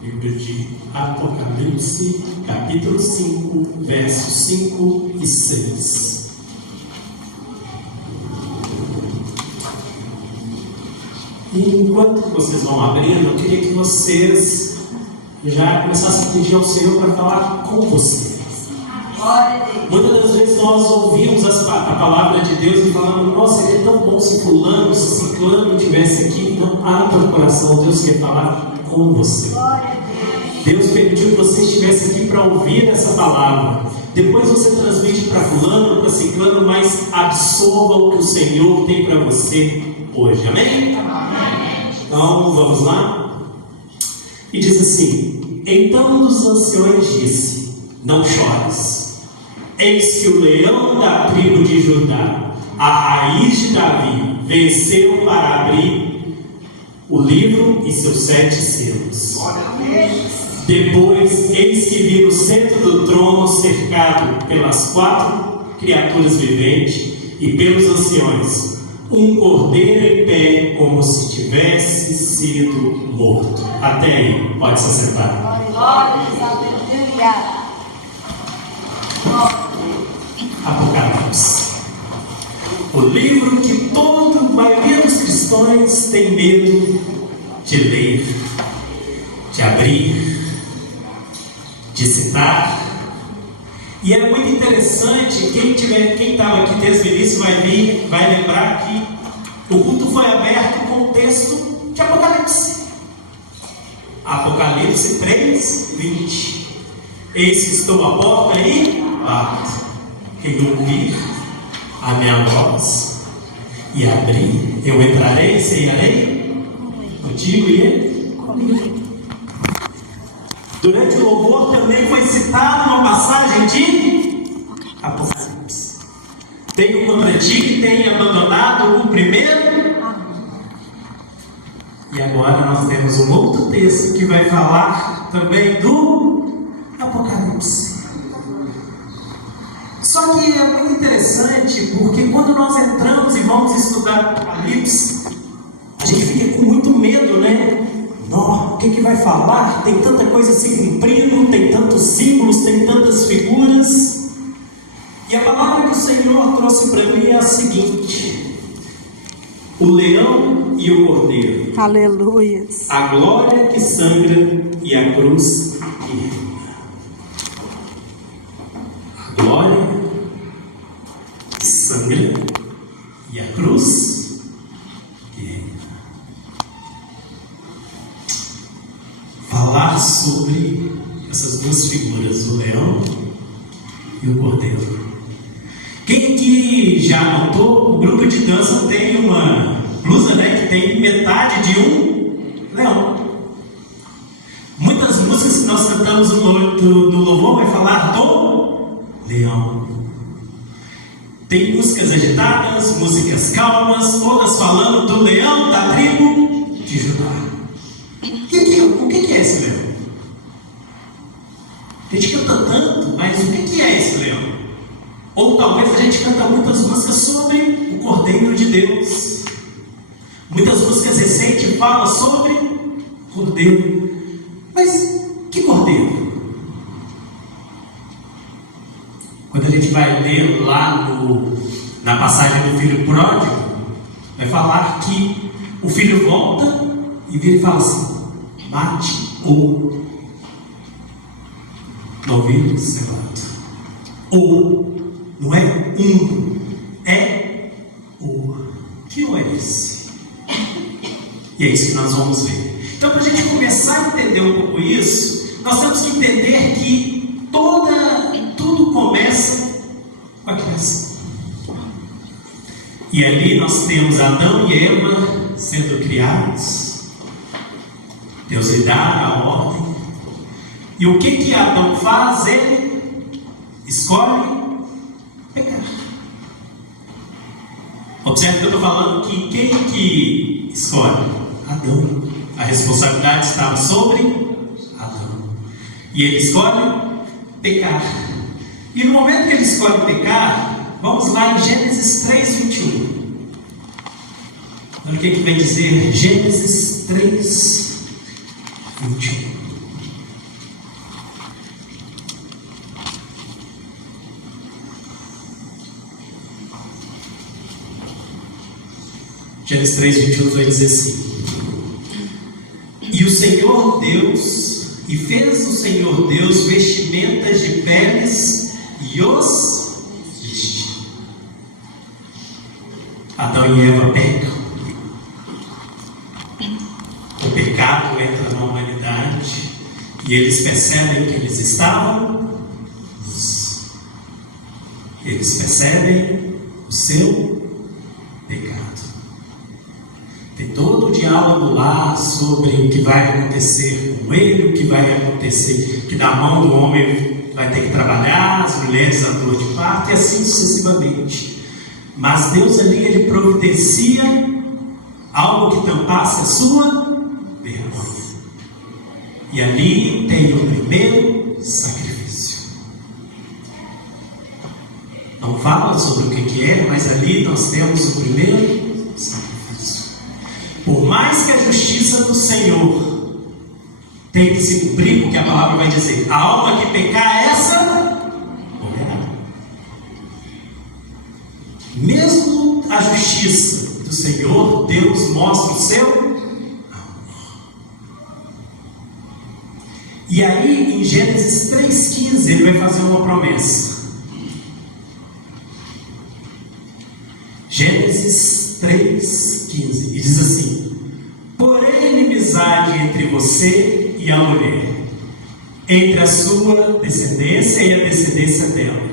Livro de Apocalipse, capítulo 5, versos 5 e 6. E enquanto vocês vão abrindo, eu queria que vocês já começassem a pedir ao Senhor para falar com você. Muitas das vezes nós ouvimos a palavra de Deus e falamos: nossa, seria tão bom se fulano, se ciclano estivesse aqui. Não abra o coração, Deus quer falar com você. Deus permitiu que você estivesse aqui para ouvir essa palavra. Depois você transmite para fulano, para ciclano, mas absorva o que o Senhor tem para você hoje. Amém? Amém. Então vamos lá. E diz assim: então um dos anciões disse: não chores. Eis que o leão da tribo de Judá, a raiz de Davi, venceu para abrir o livro e seus 7 selos. Depois, eis que vi no centro do trono, cercado pelas 4 criaturas viventes e pelos anciões, um cordeiro em pé, como se tivesse sido morto. Até aí, pode se assentar. Apocalipse, o livro que toda a maioria dos cristãos tem medo de ler, de abrir, de citar. E é muito interessante, quem estava aqui desde o início vai lembrar que o culto foi aberto com o texto de Apocalipse. Apocalipse 3, 20. Eis que estou à porta e bato. Quem ouvir a minha voz e abrir, eu entrarei e cearei contigo e ele comigo. Durante o louvor também foi citada uma passagem de Apocalipse. Tenho contra ti que tenha abandonado o primeiro. E agora nós temos um outro texto que vai falar também do Apocalipse. Só que é muito interessante, porque quando nós entramos e vamos estudar Apocalipse, a gente fica com muito medo, né? Não, o que vai falar? Tem tanta coisa se cumprindo, tem tantos símbolos, tem tantas figuras. E a palavra que o Senhor trouxe para mim é a seguinte: o leão e o cordeiro. Aleluia. A glória que sangra e a cruz que reina. A glória que sangra e a cruz que reina. Falar sobre essas duas figuras, o leão e o cordeiro. Quem aqui já notou, o grupo de dança tem uma blusa, né, que tem metade de um leão. Muitas músicas que nós cantamos no louvor vai falar do leão. Tem músicas agitadas, músicas calmas, todas falando do leão da tribo de Judá. O que é esse leão? A gente canta tanto, mas o que é esse leão? Ou talvez a gente canta muitas músicas sobre o Cordeiro de Deus. Muitas músicas recentes falam sobre o Cordeiro. Mas que Cordeiro? Quando a gente vai ler lá na passagem do filho pródigo, vai falar que o filho volta e vira e fala assim: mate ou novilho cevado. Ou não é é o. Que não é esse? E é isso que nós vamos ver. Então, para a gente começar a entender um pouco isso, nós temos que entender que tudo começa com a criação. E ali nós temos Adão e Eva sendo criados. Deus lhe dá a ordem. E o que Adão faz? Ele escolhe pecar. Observe que eu estou falando que quem que escolhe? Adão. A responsabilidade estava sobre Adão. E ele escolhe pecar. E no momento que ele escolhe pecar, vamos lá em Gênesis 3, 21. Olha o que vem dizer Gênesis 3, 21. Gênesis 3, 21 vai dizer assim: e o Senhor Deus, e fez o Senhor Deus vestimentas de peles e os vestiu. Adão e Eva pecam. O pecado entra na humanidade e eles percebem que eles estavam nus. Eles percebem o seu pecado. Tem todo o diálogo lá sobre o que vai acontecer com ele, o que vai acontecer, que da mão do homem vai ter que trabalhar, as mulheres a dor de parto e assim sucessivamente. Mas Deus ali, Ele providencia algo que tampasse a sua vergonha. E ali tem o primeiro sacrifício. Não fala sobre o que é, mas ali nós temos o primeiro sacrifício. Por mais que a justiça do Senhor tem que se cumprir, porque a palavra vai dizer: a alma que pecar, essa morrerá. Mesmo a justiça do Senhor, Deus mostra o seu amor. E aí, em Gênesis 3,15, ele vai fazer uma promessa. Gênesis 3,15, e diz assim: porém inimizade entre você e a mulher, entre a sua descendência e a descendência dela,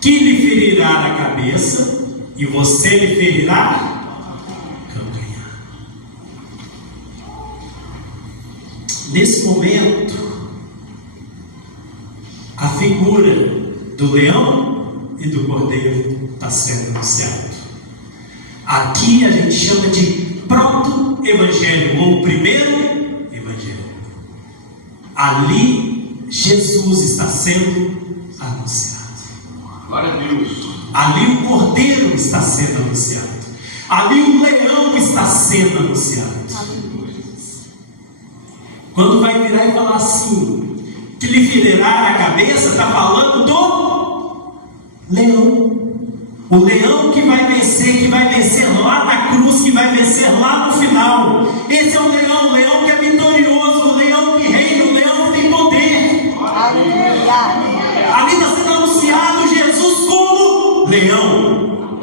que lhe ferirá a cabeça e você lhe ferirá o calcanhar. Nesse momento, a figura do leão e do cordeiro está sendo anunciada. Aqui a gente chama de proto-evangelho, ou primeiro evangelho. Ali Jesus está sendo anunciado. Glória a Deus. Ali o cordeiro está sendo anunciado. Ali o leão está sendo anunciado. Quando vai virar e falar assim, que lhe ferirá a cabeça, está falando do leão. O leão que vai vencer lá na cruz, que vai vencer lá no final. Esse é o leão que é vitorioso, o leão que reina, o leão que tem poder. Ali está sendo anunciado Jesus como leão.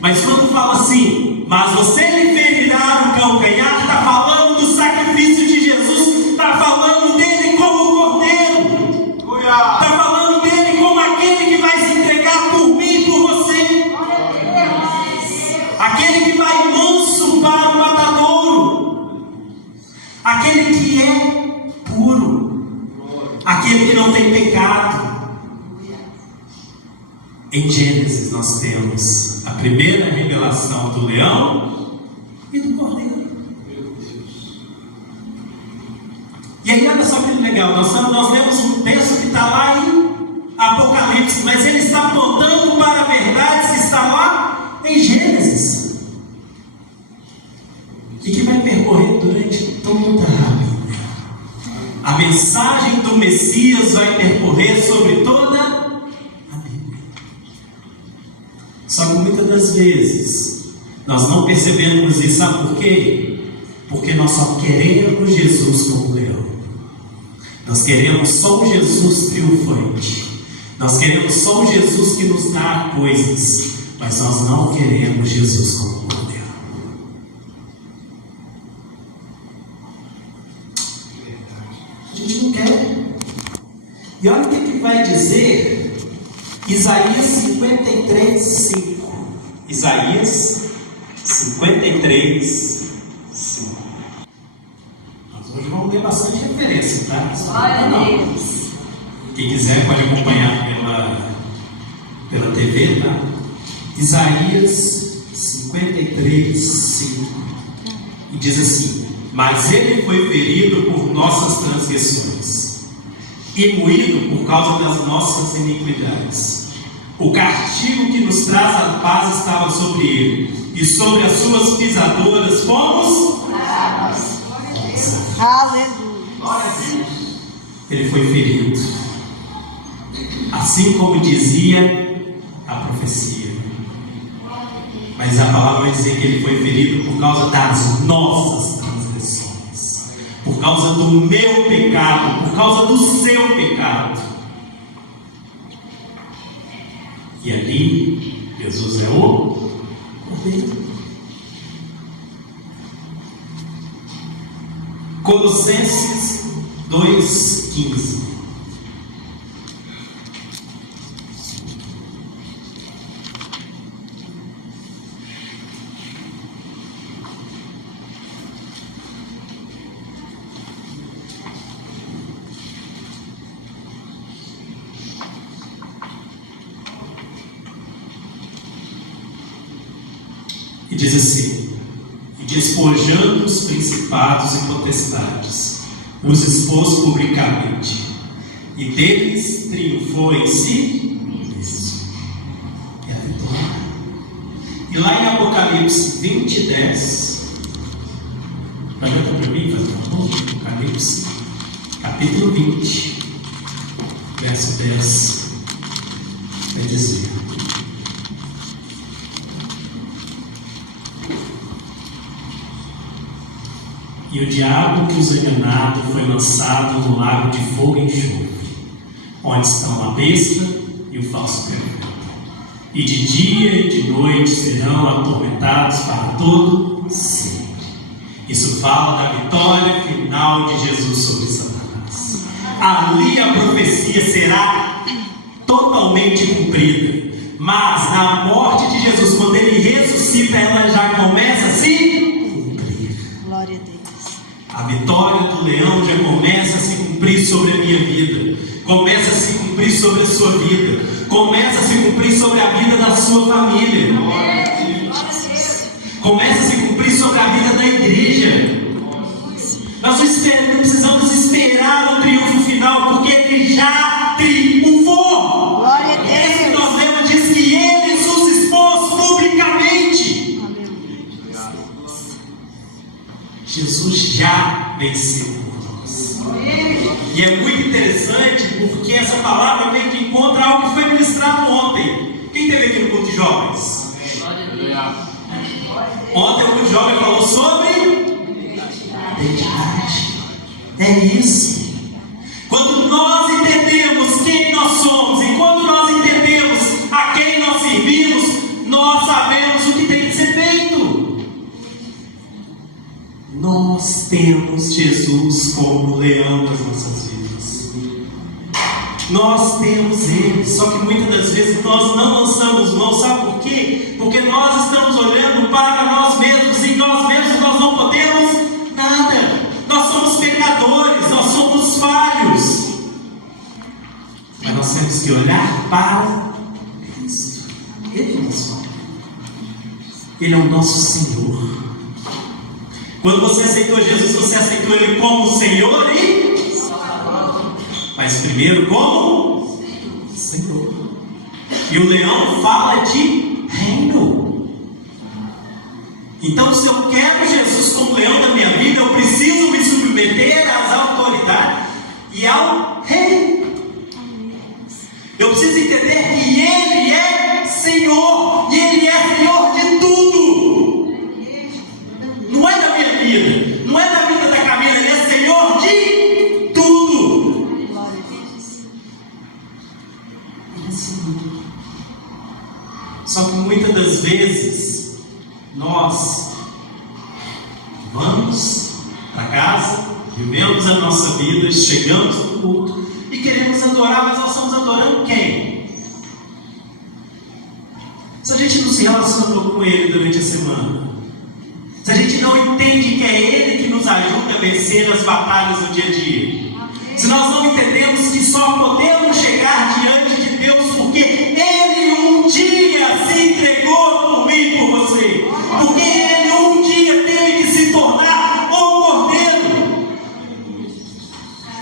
Mas quando fala assim, mas você lhe ferirá o calcanhar, está falando do sacrifício de Jesus, está falando dele como cordeiro, está falando dele como aquele que vai se entregar por mim e por você. Aquele que vai manso para o matadouro, aquele que é puro, aquele que não tem pecado. Em Gênesis nós temos a primeira revelação do leão e do cordeiro. E aí olha só que legal, nós lemos um texto que está lá em Apocalipse, mas ele está apontando para a verdade que está lá em Gênesis, e que vai percorrer durante toda a Bíblia. A mensagem do Messias vai percorrer sobre toda a Bíblia. Só que muitas das vezes nós não percebemos isso. Sabe por quê? Porque nós só queremos Jesus como leão. Nós queremos só um Jesus triunfante. Nós queremos só um Jesus que nos dá coisas, mas nós não queremos Jesus como cordeiro. A gente não quer. E olha o que vai dizer Isaías 53, 5. Isaías 53, 5. Nós hoje vamos ler bastante referência, tá? Glória a Deus. Quem quiser pode acompanhar pela TV, tá? Isaías 53, 5. E diz assim: mas ele foi ferido por nossas transgressões e moído por causa das nossas iniquidades. O castigo que nos traz a paz estava sobre ele, e sobre as suas pisaduras fomos curados. Aleluia. Ele foi ferido, assim como dizia a profecia. Mas a palavra vai dizer que ele foi ferido por causa das nossas transgressões, por causa do meu pecado, por causa do seu pecado. E ali, Jesus é o Cordeiro. Colossenses 2,15. E diz assim: e despojando os principados e potestades, os expôs publicamente, e deles triunfou em si mesmo. É a vitória. E lá em Apocalipse 20:10, projeta para mim, faz um favor, Apocalipse, capítulo 20, verso 10, vai dizer: e o diabo que os enganava foi lançado no lago de fogo e enxofre, onde estão a besta e o falso profeta. E de dia e de noite serão atormentados para todo sempre. Isso fala da vitória final de Jesus sobre Satanás. Ali a profecia será totalmente cumprida. Mas na morte de Jesus, quando ele ressuscita, ela já começa a se cumprir. Glória a Deus. A vitória do leão já começa a se cumprir sobre a minha vida, começa a se cumprir sobre a sua vida, começa a se cumprir sobre a vida da sua família, começa a se cumprir sobre a vida da igreja. Nós não precisamos esperar o triunfo final, porque ele já triunfou. Glória a Deus. Esse novelo diz que ele nos expôs publicamente. Jesus já venceu por nós. E é muito interessante porque essa palavra vem de encontro a algo que foi ministrado ontem. Quem esteve aqui no culto de jovens? Ontem o culto de jovens falou sobre identidade. É isso. Quando nós entendemos quem nós somos e quando nós entendemos a quem nós servimos, nós sabemos o que tem que ser feito. Nós temos Jesus como leão das nossas vidas. Nós temos Ele, só que muitas das vezes nós não lançamos mão. Sabe por quê? Porque nós estamos olhando para nós mesmos, e nós mesmos nós não podemos nada. Nós somos pecadores, nós somos falhos. Mas nós temos que olhar para Cristo. Ele é o nosso Pai. Ele é o nosso Senhor. Quando você aceitou Jesus, você aceitou Ele como Senhor e Salvador. Mas primeiro como Senhor. E o leão fala de reino. Então, se eu quero Jesus como leão da minha vida, eu preciso me submeter às autoridades e ao rei. Eu preciso entender que Ele é Senhor, e Ele é Senhor de tudo. Não é da minha vida, não é da vida da Camila, Ele é Senhor de tudo. Ele é Senhor. Só que muitas das vezes nós vamos para casa, vivemos a nossa vida, chegamos no culto e queremos adorar, mas nós estamos adorando quem? Se a gente não se relacionou com Ele durante a semana, se a gente não entende que é Ele que nos ajuda a vencer as batalhas do dia a dia, se nós não entendemos que só podemos chegar diante de Deus porque Ele um dia se entregou por mim e por você, porque Ele um dia teve que se tornar o Cordeiro.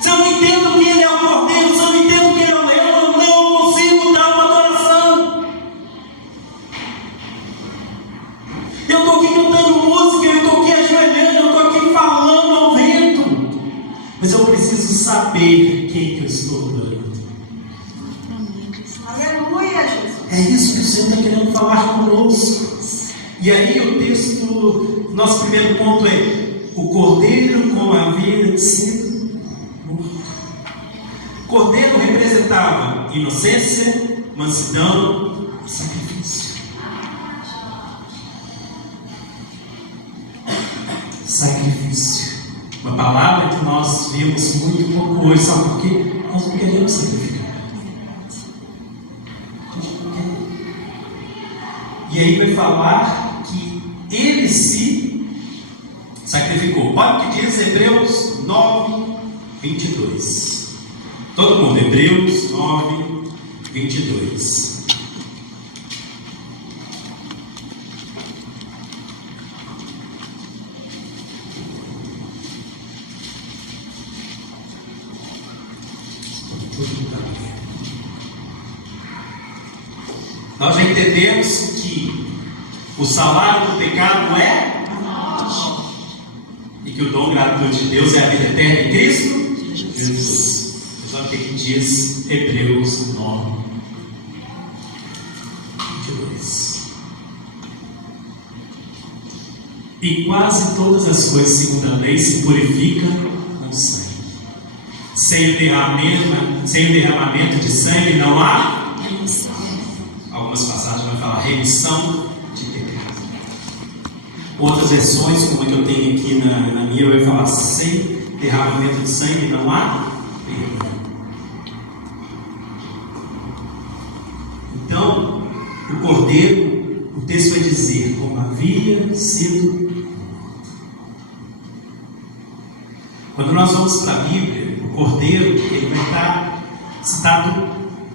Se eu não entendo que Ele é o Cordeiro, se eu não entendo que Ele é o leão, eu não consigo dar uma adoração. Eu estou aqui cantando música, eu estou aqui ajoelhando, eu estou aqui falando ao vento, mas eu preciso saber quem que eu estou adorando. Aleluia, Jesus. É isso que o Senhor está querendo falar conosco. E aí o texto, nosso primeiro ponto é: o cordeiro como havia sido morto. Cordeiro representava inocência, mansidão e sacrifício. Sacrifício. Uma palavra que nós vemos muito pouco hoje, sabe por quê? Nós não queremos sacrificar. E aí vai falar que ele se sacrificou. Olha o que diz Hebreus 9, 22. Todo mundo, Hebreus 9, 22. Nós já entendemos que o salário do pecado é morte, e que o dom gratuito de Deus é a vida eterna em Cristo Jesus. Olha o que diz Hebreus 9, 22. E quase todas as coisas segundo a lei se purificam com sangue. Sem o derramamento de sangue não há remissão. Algumas passagens vão falar remissão de pecado. Outras versões, como a que eu tenho aqui na minha, vai falar sem derramamento de sangue não há perdão. Então, o cordeiro, o texto vai dizer como havia sido. Quando nós vamos para a Bíblia, o cordeiro ele vai estar citado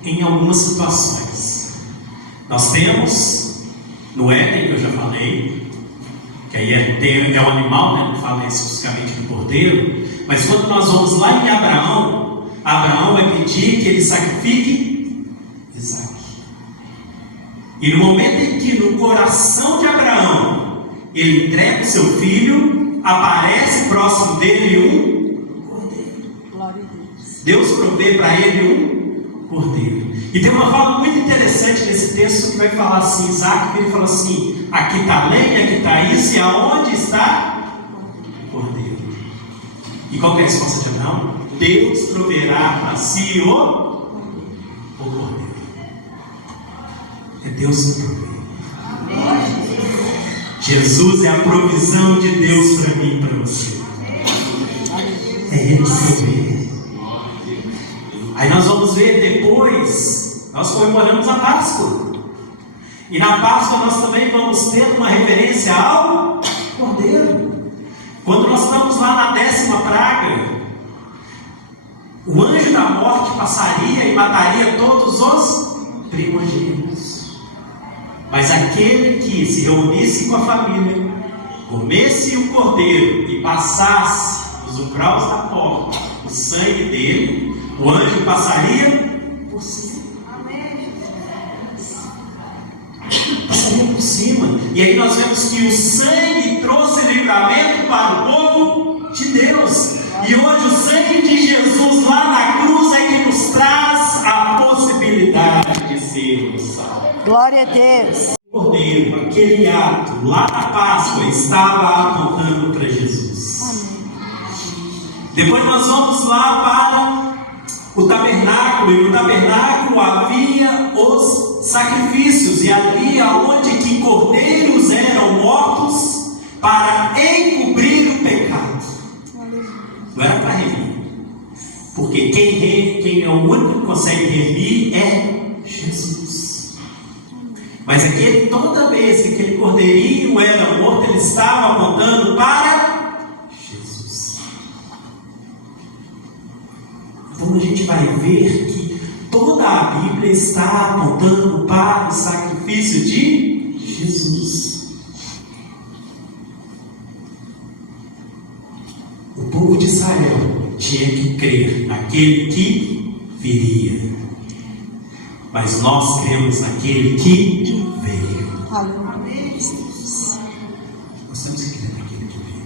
em algumas situações. Nós temos no Éden, que eu já falei, que aí é um animal, né? Não fala especificamente do cordeiro, mas quando nós vamos lá em Abraão, Abraão vai pedir que ele sacrifique Isaque. E no momento em que no coração de Abraão ele entrega o seu filho, aparece próximo dele um cordeiro. Glória a Deus. Deus provê para ele um cordeiro. E tem uma fala muito interessante nesse texto que vai falar assim, Isaque, que ele fala assim: aqui está a lenha, aqui está isso, e aonde está o cordeiro? E qual que é a resposta de Abraão? Deus proverá para si o cordeiro. É Deus que provê. Jesus é a provisão de Deus para mim e para você. É Ele que provê. Aí nós vamos ver depois, nós comemoramos a Páscoa. E na Páscoa nós também vamos ter uma referência ao cordeiro. Quando nós estamos lá na 10ª praga, o anjo da morte passaria e mataria todos os primogênitos. Mas aquele que se reunisse com a família, comesse o cordeiro e passasse os umbrais da porta, o sangue dele, o anjo passaria por cima. Passaria por cima. E aí nós vemos que o sangue trouxe livramento para o povo de Deus. E hoje o sangue de Jesus lá na cruz é que nos traz a possibilidade de sermos salvos. Glória a Deus. O cordeiro, aquele ato lá na Páscoa, estava apontando para Jesus. Amém. Depois nós vamos lá para o tabernáculo, e no tabernáculo havia os sacrifícios, e ali aonde que cordeiros eram mortos para encobrir o pecado. Não era para remir, porque quem é o único que consegue remir é Jesus. Mas toda vez que aquele cordeirinho era morto, ele estava apontando para Jesus. Então a gente vai ver que toda a Bíblia está apontando para o sacrifício de Jesus. O povo de Israel tinha que crer naquele que viria, mas nós cremos naquele que veio. Aleluia. Nós temos que crer naquele que veio.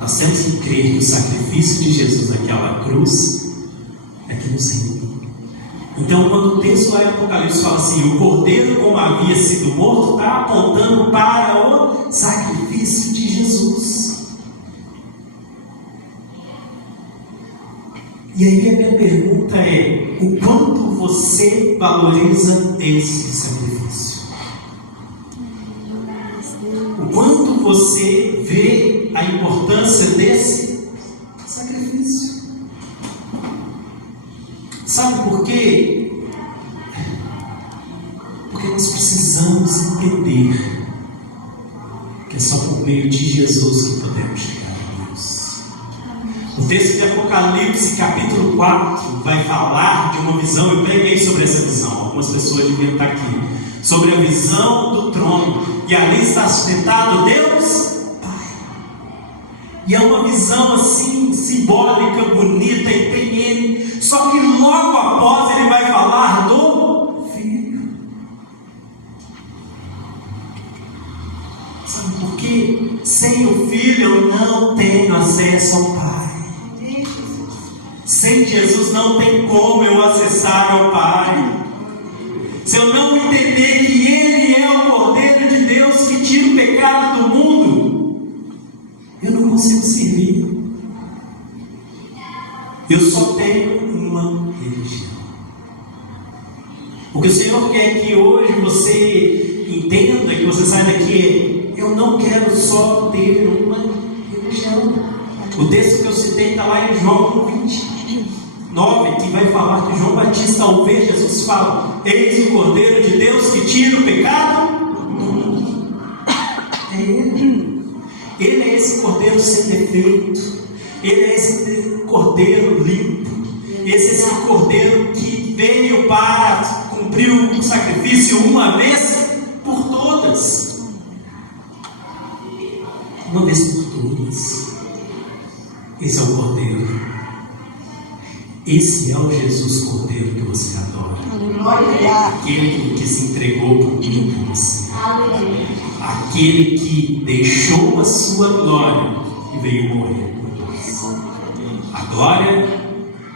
Nós temos que crer que o sacrifício de Jesus naquela cruz é que nos redimiu. Então, quando o texto lá em Apocalipse fala assim, o cordeiro como havia sido morto, está apontando para o sacrifício de Jesus. E aí a minha pergunta é, o quanto você valoriza esse sacrifício? O quanto você vê a importância desse sacrifício? Sabe por quê? Porque nós precisamos entender que é só por meio de Jesus que podemos chegar a Deus. O texto de Apocalipse, capítulo 4, vai falar de uma visão. Eu preguei sobre essa visão, algumas pessoas deviam estar aqui, sobre a visão do trono, e ali está sustentado Deus Pai. E é uma visão assim, simbólica, bonita, e tem Ele. Só que logo após ele vai falar do Filho. Sabe por quê? Sem o Filho eu não tenho acesso ao Pai. Sem Jesus não tem como eu acessar ao Pai. Se eu não entender que Ele é o Cordeiro de Deus que tira o pecado do mundo, eu não consigo servir. Eu só tenho uma religião. O que o Senhor quer que hoje você entenda, que você saia daqui, eu não quero só ter uma religião. O texto que eu citei está lá em João 29, que vai falar que João Batista, ao ver Jesus, fala: eis o Cordeiro de Deus que tira o pecado do mundo. É Ele. Ele é esse Cordeiro sem defeito. Ele é esse Cordeiro limpo. Esse Cordeiro que veio para cumprir o sacrifício uma vez por todas. Uma vez por todas. Esse é o Cordeiro. Esse é o Jesus Cordeiro que você adora. Aquele que se entregou por mim, por você. Aquele que deixou a sua glória e veio morrer por nós. A glória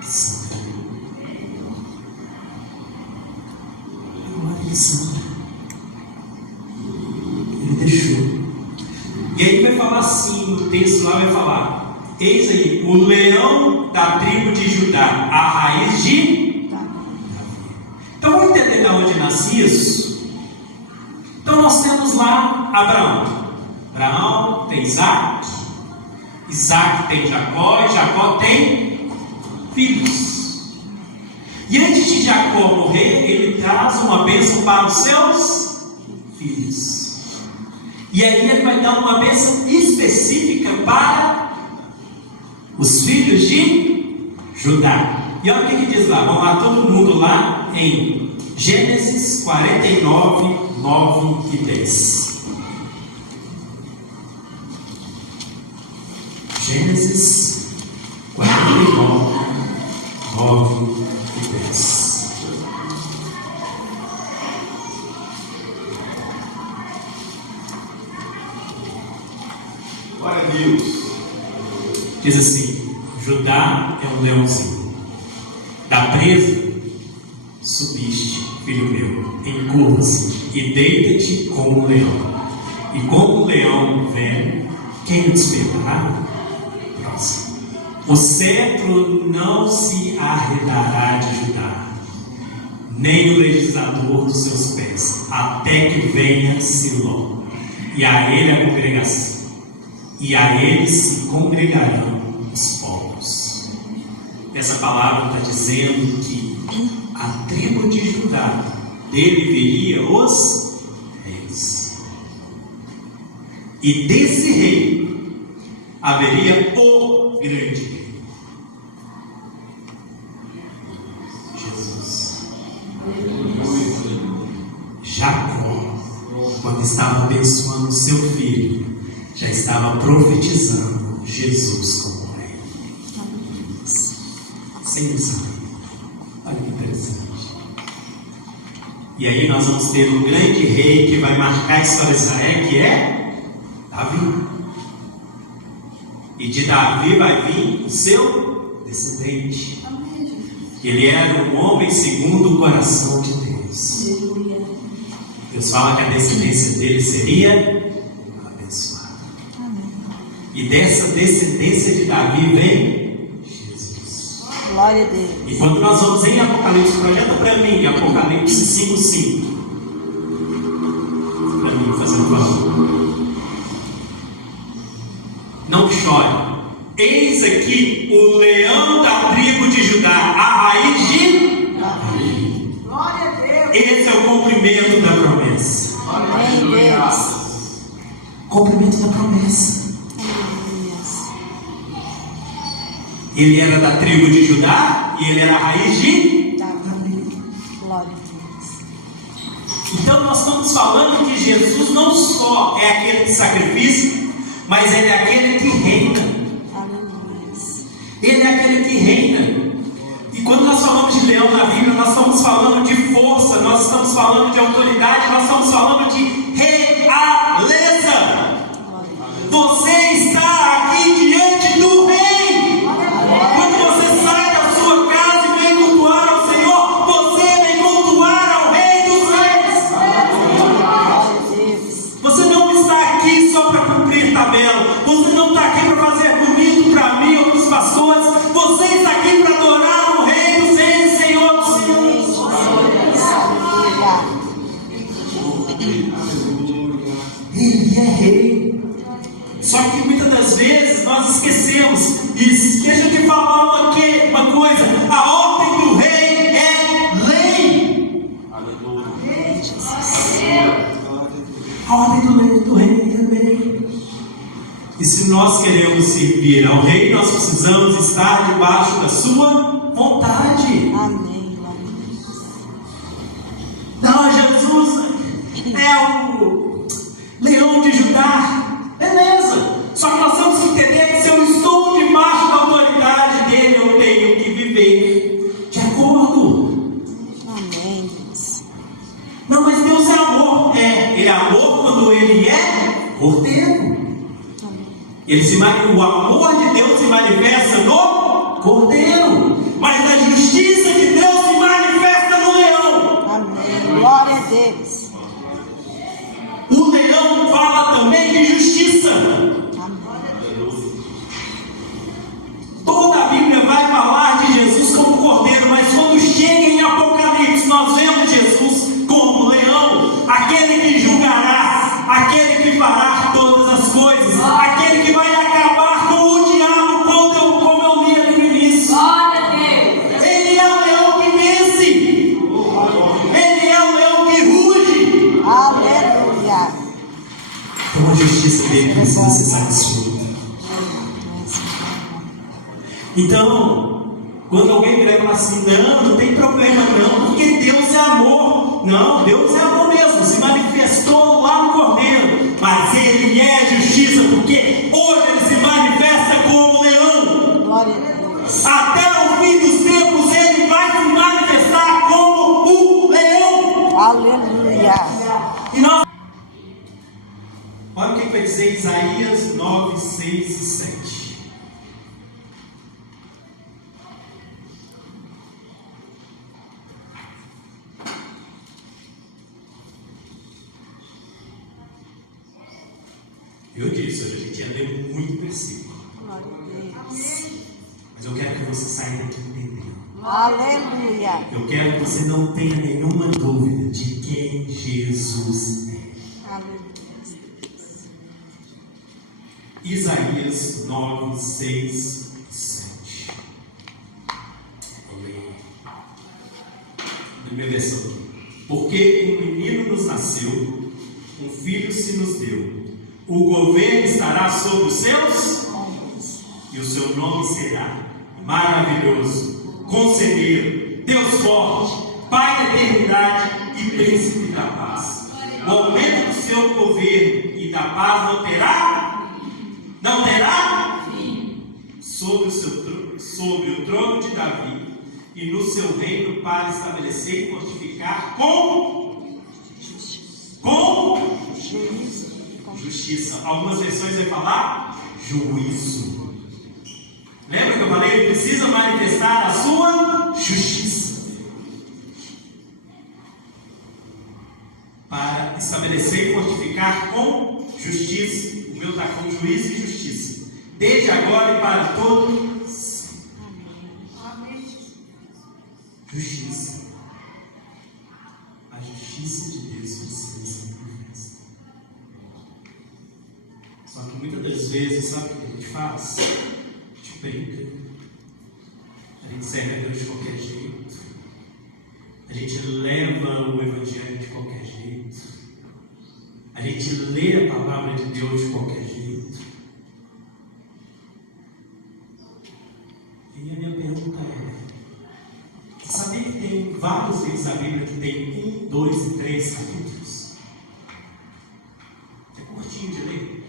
que santa. A glória que santa. Ele deixou. E aí vai falar assim, no texto lá vai falar: eis aí, o leão da tribo de Judá, a raiz de Davi. Então vamos entender de onde nasce isso. Então nós temos lá Abraão. Abraão tem Isaac. Isaac tem Jacó. E Jacó tem filhos. E antes de Jacó morrer, ele traz uma bênção para os seus filhos. E aí ele vai dar uma bênção específica para os filhos de Judá. E olha o que diz lá. Vamos lá, todo mundo lá em Gênesis 49, 9 e 10. Gênesis 49, 9 e 10. Glória a Deus. Diz assim: Judá é um leãozinho. Da presa subiste, filho meu, encurva-se e deita-te como um leão. E como um leão velho, quem o despertará? Próximo. O cetro não se arredará de Judá, nem o legislador dos seus pés, até que venha Siló, e a ele a congregação. E a ele se congregarão os povos. Essa palavra está dizendo que a tribo de Judá, dele viria os reis. E desse rei haveria o grande rei, Jesus. Jacó, quando estava abençoando seu filho, já estava profetizando Jesus como rei. Sem saber. Olha que interessante. E aí nós vamos ter um grande rei que vai marcar a história de Israel, que é Davi. E de Davi vai vir o seu descendente, Ele era um homem segundo o coração de Deus. Deus fala que a descendência dele seria abençoada. E dessa descendência de Davi vem Jesus. Glória a Deus. E quando nós vamos em Apocalipse, projeta para mim, Apocalipse 5:5. Para mim, fazendo favor. Não chore. Eis aqui o leão da tribo de Judá, a raiz de Davi. Glória a Deus. Esse é o cumprimento da promessa. Amém, Deus. Cumprimento da promessa. Ele era da tribo de Judá e ele era a raiz de Davi. Glória a Deus. Então nós estamos falando que Jesus não só é aquele que sacrifica, mas ele é aquele que reina. Ele é aquele que reina. E quando nós falamos de leão na Bíblia, nós estamos falando de força, nós estamos falando de autoridade, nós estamos falando de realeza. Você está aqui diante do rei. Quando você sai da sua casa e vem cultuar ao Senhor, você vem cultuar ao Rei dos Reis. Você não está aqui só para cumprir tabela. Você não está aqui para fazer bonito para mim ou para os pastores. Você está aqui para adorar o Rei dos Reis, Senhor dos Senhores. Ele é rei. Só que muitas das vezes nós esquecemos. E deixa eu te falar uma coisa: a ordem do rei é lei. A ordem do rei é lei. E se nós queremos servir ao rei, nós precisamos estar debaixo da sua vontade. Amém. Não, Jesus é o leão de Judá. Beleza. Só que nós temos que entender que se eu estou debaixo da autoridade dele, eu tenho que viver de acordo. Amém, Deus. Não, mas Deus é amor. Ele é amor quando ele é cordeiro. O amor de Deus se manifesta no cordeiro, mas a justiça de Deus se manifesta no leão. Amém. Glória a Deus. O leão fala também de justiça. Toda a Bíblia vai falar de Jesus como cordeiro, mas quando chega em Apocalipse, nós vemos Jesus como leão, aquele que julgará, aquele que fará todas as coisas, aquele que vai acabar com o diabo, como eu li ali no início. Ele é o leão que vence, ele é o leão que ruge. Aleluia. Então a justiça dele precisa ser satisfeita. Então, quando alguém virar e falar assim, não tem problema não, porque Deus é amor. Não, Deus é amor mesmo, se manifestou lá no Cordeiro, mas Ele é justiça, porque hoje Ele se manifesta como leão. Glória a Deus. Até o fim dos tempos Ele vai se manifestar como o leão. Aleluia. E nós... Olha o que vai dizer Isaías 9, 6 e 7. Eu disse, hoje a gente ia ler muito versículo. Glória a Deus. Mas eu quero que você saia daqui entendendo. Aleluia. Eu quero que você não tenha nenhuma dúvida de quem Jesus é. Aleluia. Isaías 9, 6 e 7. Vou ler. Primeira versão. Porque um menino nos nasceu, um filho se nos deu. O governo estará sobre os seus ombros, e o seu nome será Maravilhoso, Conselheiro, Deus Forte, Pai da Eternidade e Príncipe da Paz. O aumento do seu governo e da paz não terá fim sobre o trono de Davi e no seu reino, para estabelecer e fortificar com justiça. Algumas versões vai falar juízo. Lembra que eu falei? Ele precisa manifestar a sua justiça para estabelecer e fortificar com justiça. O meu está com juízo e justiça, desde agora e para todo sempre. Justiça. A justiça de Deus precisa ser manifesta. Só que muitas das vezes, sabe o que a gente faz? A gente brinca, a gente serve a Deus de qualquer jeito, a gente leva o Evangelho de qualquer jeito, a gente lê a palavra de Deus de qualquer jeito. E a minha pergunta é: sabia que tem vários livros da Bíblia que tem 1, 2 e 3 capítulos? É curtinho de ler.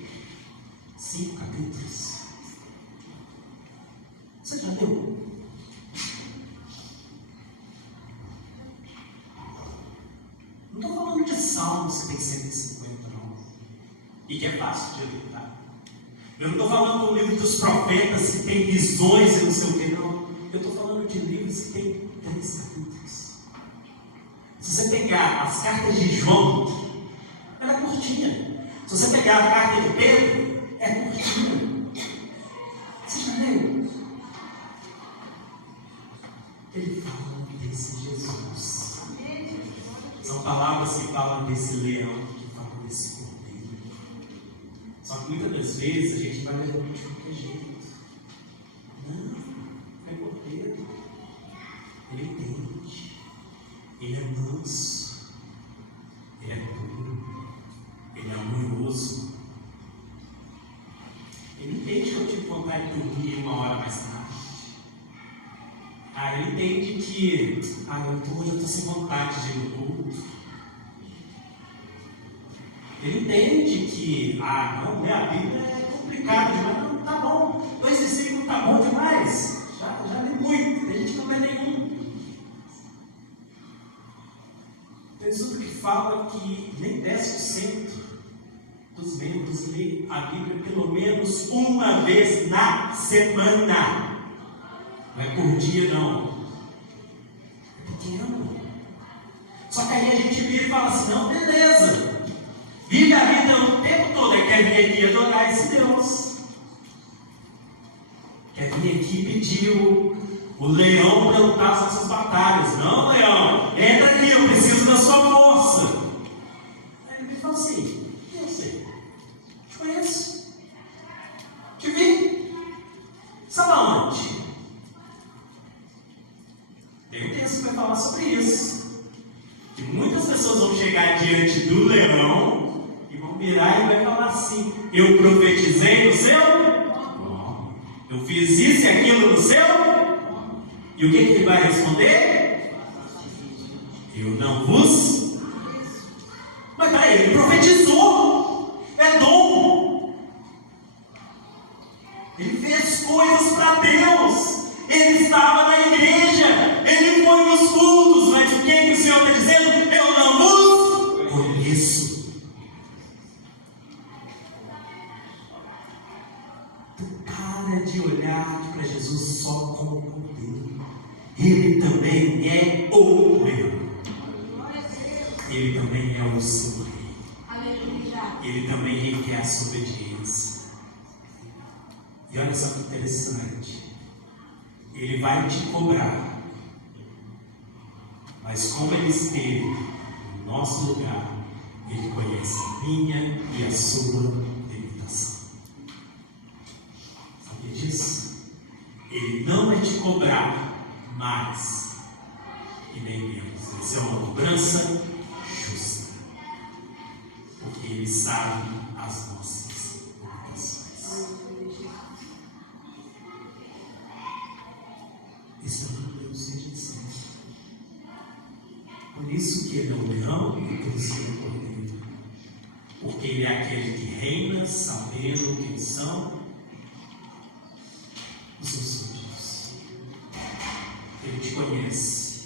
5 capítulos. Você já leu? Não estou falando de Salmos que tem 150, não. E que é fácil de ler, tá? Eu não estou falando do livro dos profetas que tem visões e não sei o que, não. Eu estou falando de livros que tem 3 capítulos. Se você pegar as cartas de João, ela é curtinha. Se você pegar a carta de Pedro, é curtinha. Você já leu? Ele fala desse Jesus. São palavras que falam desse leão, que falam desse cordeiro. Só que muitas das vezes a gente vai levando de qualquer jeito. Não é cordeiro. Ele entende. Ele é manso. Ele é puro. Ele é amoroso. Ele entende que eu tive vontade de dormir 1 hora mais tarde. Ele entende que hoje eu estou sem vontade de ir no culto. Ele entende que não, ler a Bíblia é complicado demais. Não, tá bom, 2 versículos tá bom demais. Já li muito, tem gente que não lê nenhum. Tem estudo que fala que nem 10% dos membros lê a Bíblia pelo menos uma vez na semana. Não é por dia, não. É pequeno. Só que aí a gente vira e fala assim: não, beleza. Vive a vida o tempo todo. Quer vir aqui adorar esse Deus. Quer vir aqui pedir o leão para lutar as nossas batalhas. Não, leão, entra aqui, eu preciso da sua força. Aí ele me fala assim: eu sei. Te conheço. Te vi. Sabe aonde? Tem um texto que vai falar sobre isso. Que muitas pessoas vão chegar diante do leão e vão virar e vai falar assim: eu profetizei no seu nome. Eu fiz isso e aquilo no seu. E o que ele vai responder? Eu não vos. Mas peraí, ele profetizou. É dom. Ele fez coisas para Deus. Ele estava na igreja, ele foi nos cultos, mas o que o Senhor está dizendo? Eu não vos conheço. Tu para de olhar para Jesus só como cordeiro. Ele também é o leão. Ele também é o seu rei. Ele também requer a sua obediência. E olha só que interessante. Ele vai te cobrar, mas como ele esteve no nosso lugar, ele conhece a minha e a sua limitação. Sabia disso? Ele não vai te cobrar mais e nem menos. Isso é uma cobrança justa, porque ele sabe as nossas limitações. Isso é o Deus seja de sempre. Por isso que ele é o leão e por isso que ele é o cordeiro. Porque ele é aquele que reina sabendo quem são os seus súditos. Ele te conhece.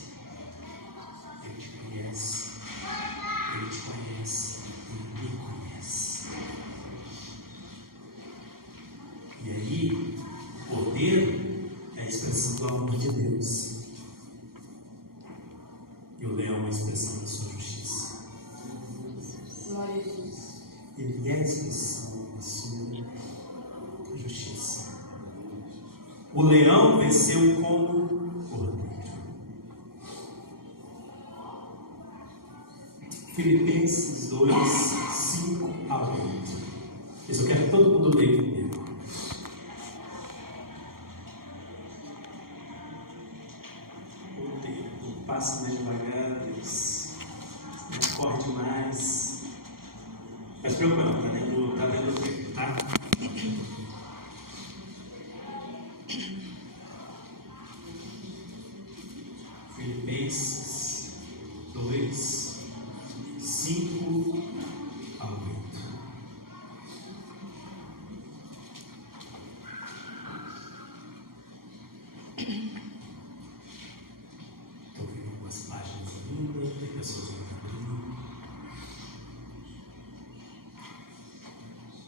Ele te conhece. Ele te conhece. Ele me conhece. E aí, o cordeiro é a expressão do amor de Deus. E o leão é a expressão da sua justiça. Ele é a expressão da sua justiça. O leão venceu como cordeiro. Filipenses 2, 5 a 8. Isso eu quero que todo mundo leia comigo. O tempo passa mais devagar, Deus. Não corre demais. Mas preocupa não, tá vendo o tempo, tá? Filipenses 2, 5 a 8. Estou vendo algumas páginas ainda, tem pessoas que estão abrindo.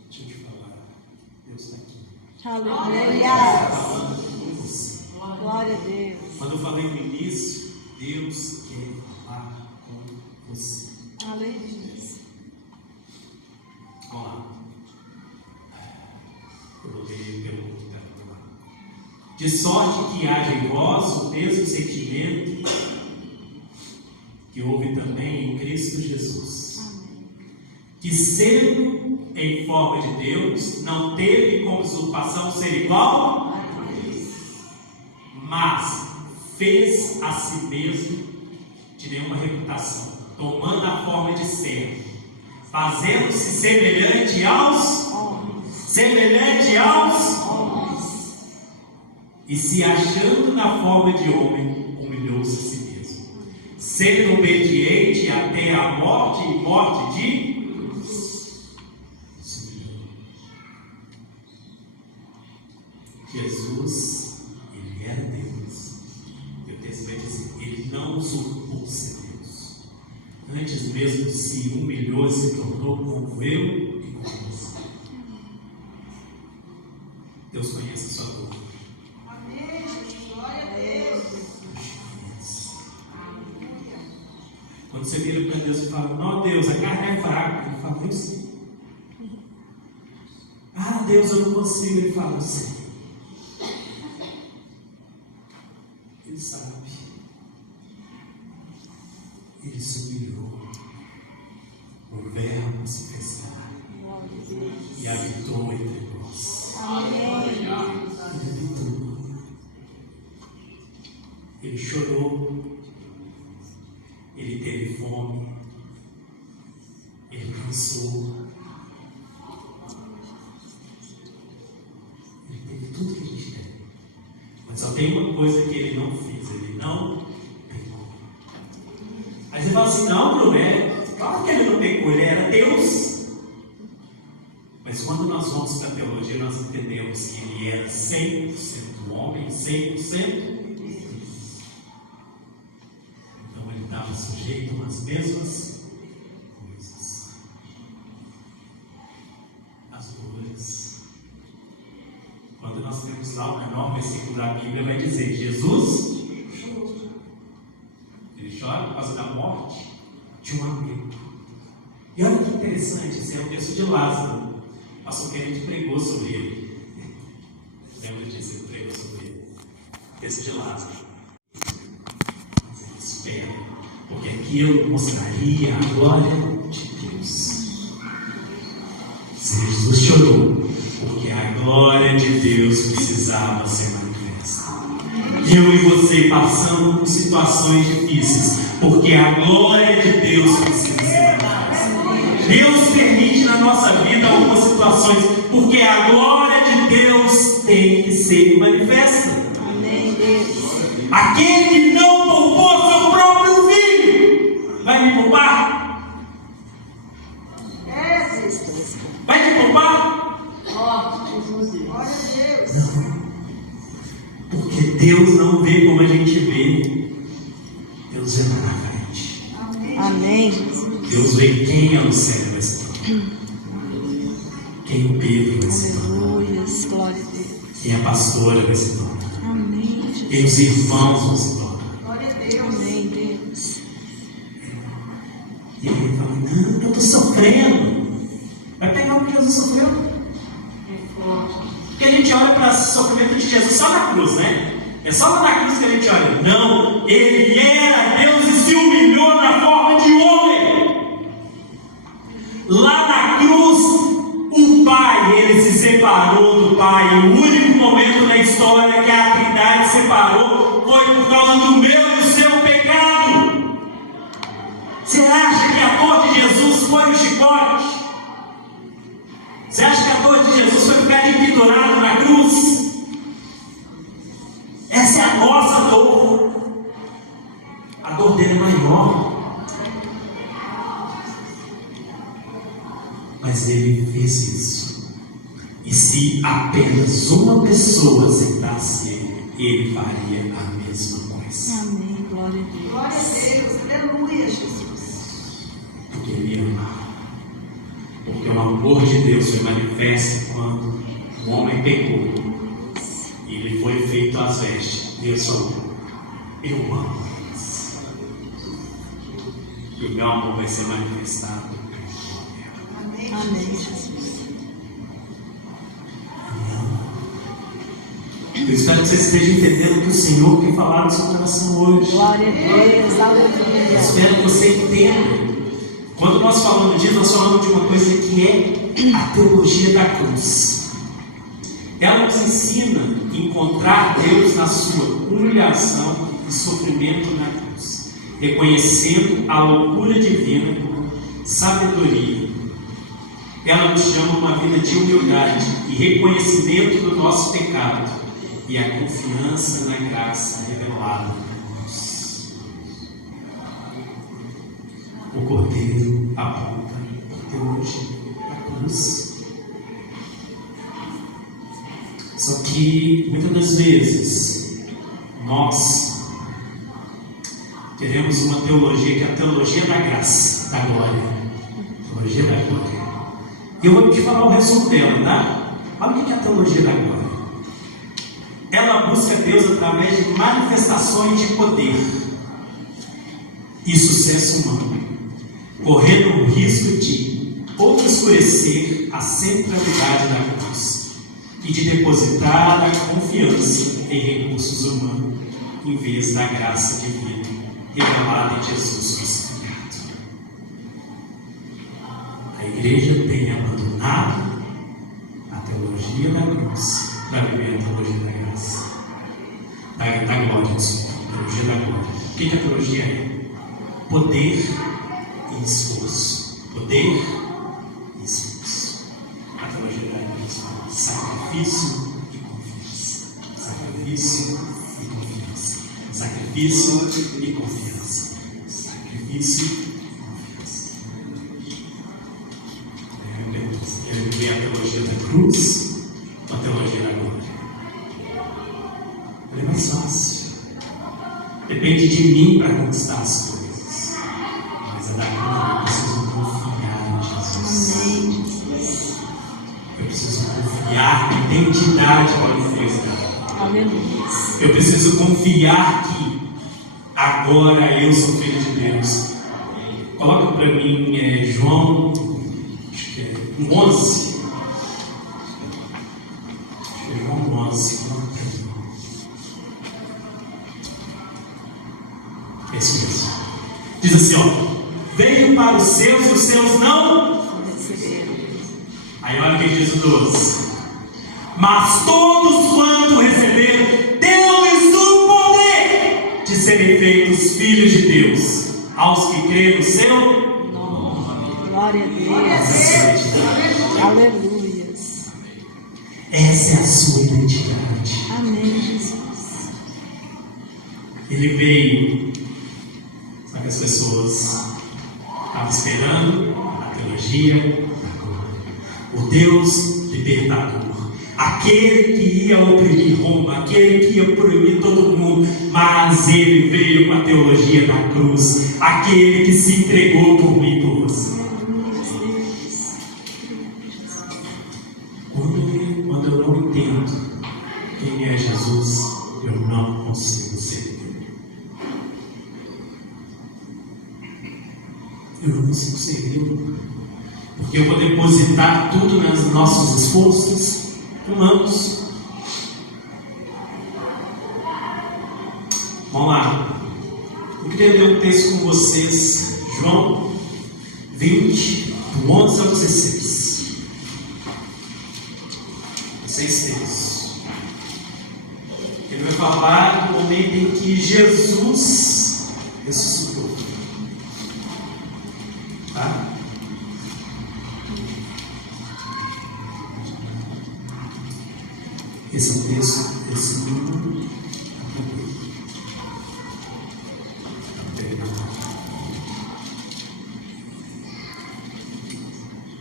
Deixa eu te falar, Deus está aqui. Aleluia. Falando com você. Glória a Deus. Quando eu falei no início, Deus quer falar com você. Aleluia. Vamos lá. Eu vou ler pelo outro lá. De sorte que haja em vós o mesmo sentimento que houve também em Cristo Jesus, que sendo em forma de Deus, não teve como usurpação ser igual, mas fez a si mesmo de nenhuma reputação, tomando a forma de servo, fazendo-se semelhante aos homens, e se achando na forma de homem, humilhou-se a si mesmo, sendo obediente até a morte e morte de cruz. Jesus, ele era Deus. E o texto vai dizer, ele não usurpou ser Deus. Antes mesmo se humilhou e se tornou como eu e como você. Deus conhece a sua dor. Amém. Glória a Deus. Quando você vira para Deus e fala, não, Deus, a carne é fraca. Ele fala, eu sei. Ah, Deus, eu não consigo. Ele fala, eu sei. Ele sabe. Ele se humilhou. O verbo se fez carne e habitou entre nós. Amém. Ele habitou. Ele chorou. Ele teve fome. Ele cansou. Ele teve tudo que a gente tem. Mas só tem uma coisa que ele não fez. Ele não pecou. Aí você fala assim, não, Bruno, claro que ele não pecou, ele era Deus. Mas quando nós vamos para a teologia, nós entendemos que ele era 100% homem, 100% Deus. Então ele estava sujeito às mesmas coisas. As dores. Quando nós temos lá o menor versículo da Bíblia, vai dizer, Jesus chorou. Ele chora por causa da morte de um amigo. E olha que interessante, esse é o texto de Lázaro. O pastor Kennedy pregou sobre ele. Lembra disso? Ele pregou sobre ele. Texto de Lázaro. Mas ele espera, porque aquilo mostraria a glória de Deus. Jesus chorou, porque a glória de Deus precisava ser manifesta. E eu e você passando por situações difíceis, porque a glória de Deus precisa ser manifesta. Deus permite na nossa vida algumas situações, porque a glória de Deus tem que ser manifesta. Amém, Deus. Aquele que não poupou seu próprio filho, vai me poupar? Vai te poupar? Glória a Deus. Não. Porque Deus não vê como a gente vê. Deus vê lá na frente. Amém, Jesus. Deus vê quem é o céu vai se tornar. Quem o Pedro vai se tornar. Aleluia. Glória a Deus. Quem é pastora vai se tornar. Amém, Quem os irmãos vão se tornar. Glória a Deus. Amém, Deus. E ele fala, não, eu estou sofrendo. Vai pegar o que Jesus sofreu. Porque a gente olha para o sofrimento de Jesus só na cruz, né? É só lá na cruz que a gente olha. Não, ele era Deus e se humilhou na forma de homem. Lá na cruz, o Pai, ele se separou do Pai. O único momento na história que a Trindade separou foi por causa do meu e do seu pecado. Você acha que a dor de Jesus foi o chicote? Você acha que a dor de Jesus foi ficar pendurado na cruz? Essa é a nossa dor. A dor dele é maior. Mas ele fez isso. E se apenas uma pessoa aceitasse ele faria a mesma coisa. Amém, glória a Deus. Glória a Deus, aleluia, Jesus. Porque ele amava. Porque o amor de Deus foi manifesto quando o homem pecou e ele foi feito às vestes. Deus falou, eu amo eles. E o meu amor vai ser manifestado. Amém. Amém, Jesus. Eu espero que você esteja entendendo que o Senhor quer falar no seu coração hoje. Glória a Deus, Eu aleluia. espero que você entenda. Quando nós falamos disso, nós falamos de uma coisa que é a teologia da cruz. Ela nos ensina a encontrar Deus na sua humilhação e sofrimento na cruz, reconhecendo a loucura divina como sabedoria. Ela nos chama a uma vida de humildade e reconhecimento do nosso pecado e a confiança na graça revelada na cruz. O Cordeiro aponta a teologia da cruz. Só que muitas das vezes nós queremos uma teologia que é a teologia da graça, da glória. Teologia da glória. E eu vou te falar o resumo dela, tá? Olha o que é a teologia da glória. Ela busca Deus através de manifestações de poder e sucesso humano, correndo o risco de obscurecer a centralidade da cruz e de depositar a confiança em recursos humanos em vez da graça divina revelada em Jesus crucificado. A igreja tem abandonado a teologia da cruz para viver a teologia da graça, da glória, a teologia da glória. O que a teologia é? Poder e esforço. Poder e esforço. A teologia da graça. Sacrifício e confiança. Sacrifício e confiança. Sacrifício e confiança. Sacrifício e confiança. Quer viver a teologia da cruz ou a teologia da glória? É mais fácil. Depende de mim para conquistar as coisas. Mas a da glória eu preciso confiar em Jesus. Amém, Jesus. Eu preciso confiar na identidade que ele fez dela. Aleluia. Eu preciso confiar que agora eu sou filho de Deus. Coloca para mim João, acho que é 11. Acho que é João 11. É isso mesmo. Diz assim, ó. Veio para os seus e os seus não Receberam. Aí olha o que diz o 12. Mas todos quanto receberam, deu-lhes o poder de serem feitos filhos de Deus, aos que creem no seu nome. Glória a Deus. Aleluia. Essa é a sua identidade. Amém, Jesus. Ele veio. Sabe, as pessoas estavam esperando a teologia. O Deus libertador, aquele que ia oprimir Roma, aquele que ia oprimir todo mundo, mas ele veio com a teologia da cruz, aquele que se entregou por mim e por você. Quando eu não entendo consigo servir. Porque eu vou depositar tudo nos nossos esforços humanos. Vamos lá. Eu queria ler um texto com vocês, João 20, do 11 ao 16. 6 textos. Ele vai falar do momento em que Jesus ressuscitou. Tá? Esse é o texto, esse livro.